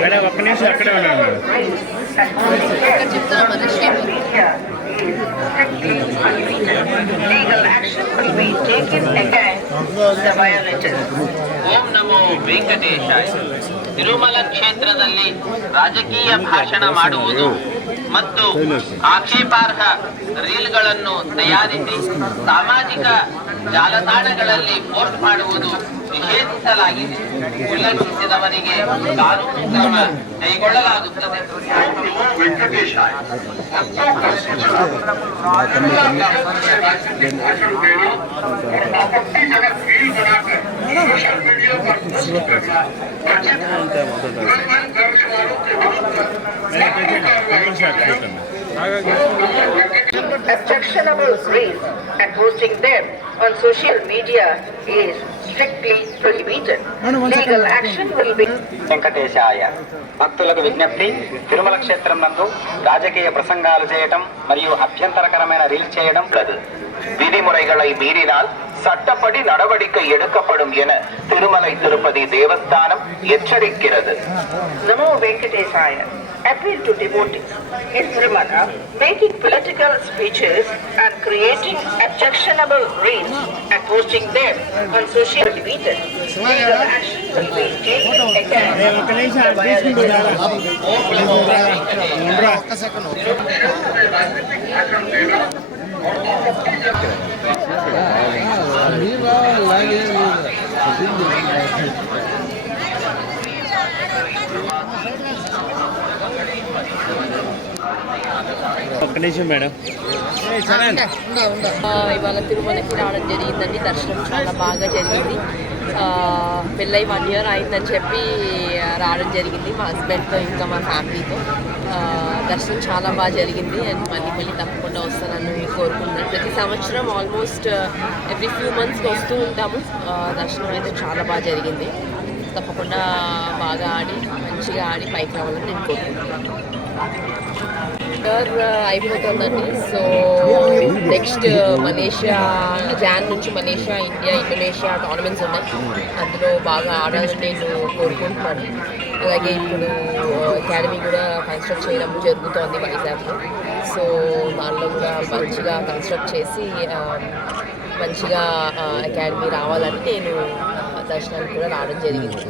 Madam ఒక్క నిమిషం అక్కడే ఉన్నాను ಓಂ ನಮೋ ವೆಂಕಟೇಶಾಯ. ತಿರುಮಲ ಕ್ಷೇತ್ರದಲ್ಲಿ ರಾಜಕೀಯ ಭಾಷಣ ಮಾಡುವುದು ಮತ್ತು ಆಕ್ಷೇಪಾರ್ಹ ರೀಲ್ಗಳನ್ನು ತಯಾರಿಸಿ ಸಾಮಾಜಿಕ ಜಾಲತಾಣಗಳಲ್ಲಿ ಪೋಸ್ಟ್ ಮಾಡುವುದು ನಿಷೇಧಿಸಲಾಗಿದೆ. ಉಲ್ಲಂಘಿಸಿದವರಿಗೆ ಕಾನೂನು ಕ್ರಮ ಕೈಗೊಳ್ಳಲಾಗುತ್ತದೆ. Objectionable reels and posting them on social media is strictly prohibited. Legal action will be. వెంకటేశాయ. భక్తులకు విజ్ఞప్తి, తిరుమల క్షేత్రం నందు రాజకీయ ప్రసంగాలు చేయటం మరియు అభ్యంతరకరమైన రీల్స్ చేయడం விதிமுறைகளை மீறினால் சட்டப்படி நடவடிக்கை எடுக்கப்படும் என Thirumalai Tirupati Devasthanam எச்சரிக்கிறது. Namo Venkatesaya. Appeal to devotees in Tirumala making political speeches and creating objectionable reels and posting them on social media. Legal action will be taken against the violation. ఒక్క నిమిషం మేడం. ఇవాళ తిరుమలకి రావడం జరిగిందండి. దర్శనం చాలా బాగా జరిగింది. పెళ్ళై 1 year అయిందని చెప్పి రావడం జరిగింది మా హస్బెండ్తో ఇంకా మా ఫ్యామిలీతో. దర్శనం చాలా బాగా జరిగింది అండ్ మళ్ళీ తప్పకుండా వస్తానని కోరుకుంటున్నాను. ప్రతి సంవత్సరం ఆల్మోస్ట్ ఎవ్రీ ఫ్యూ మంత్స్కి వస్తూ ఉంటాము. దర్శనం అయితే చాలా బాగా జరిగింది. తప్పకుండా బాగా మంచిగా ఆడి పైకి రావాలని నేను కోరుకుంటున్నాను. అయిపోతుందండి. సో నెక్స్ట్ మలేషియా జాన్ నుంచి మలేషియా, ఇండియా, ఇండోనేషియా టోర్నమెంట్స్ ఉన్నాయి. అందులో బాగా ఆడాలని నేను కోరుకుంటున్నాను. అలాగే ఇప్పుడు అకాడమీ కూడా కన్స్ట్రక్ట్ చేయడం జరుగుతోంది వైజాగ్లో. సో దానిలో కూడా మంచిగా కన్స్ట్రక్ట్ చేసి మంచిగా అకాడమీ రావాలని నేను దర్శనానికి కూడా రావడం జరిగింది.